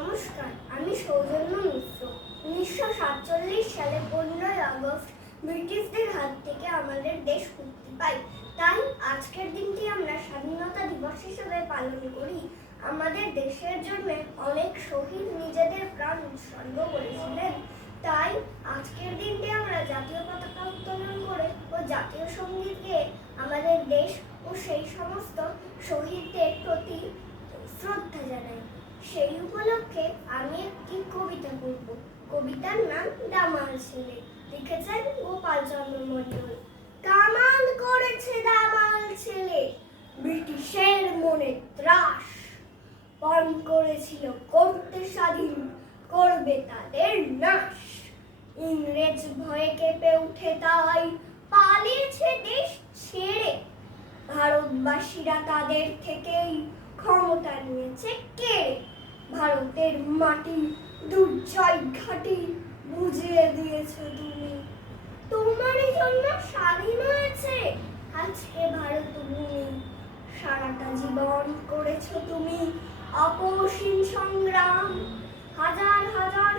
নমস্কার, আমি সৌজন্য মিশ্র। 1947 সালে 15ই আগস্ট ব্রিটিশদের হাত থেকে আমাদের দেশ মুক্তি পায়। তাই আজকের দিনটি আমরা স্বাধীনতা দিবস হিসেবে পালন করি। আমাদের দেশের জন্য অনেক শহীদ নিজেদের প্রাণ উৎসর্গ করেছিলেন। তাই আজকের দিনটি আমরা জাতীয় পতাকা উত্তোলন করে ও জাতীয় সঙ্গীত গেয়ে আমাদের দেশ ও সেই সমস্ত শহীদদের প্রতি শ্রদ্ধা জানাই। সেই উপলক্ষে আমি একটি কবিতা পড়ব। কবিতার নাম দামাল ছেলে, লিখেছেন গোপাল চন্দ্র মণ্ডল। কামাল করেছে দামাল ছেলে, ব্রিটিশের মনে ত্রাস, পণ করেছিল করতে স্বাধীন, করবে তাদের নাশ। ইংরেজ ভয়ে কেঁপে উঠে তাই পালিয়েছে দেশ ছেড়ে, ভারতবাসীরা তাদের থেকেই ক্ষমতা নিয়েছে কেড়ে। ভারতের মাটি দুর্জয় ঘাটি বুঝিয়ে দিয়েছ তুমি, তোমারই জন্য স্বাধীন হয়েছে আজকে ভারত ভূমি। সারাটা জীবন করেছ তুমি অপসীম সংগ্রাম, হাজার হাজার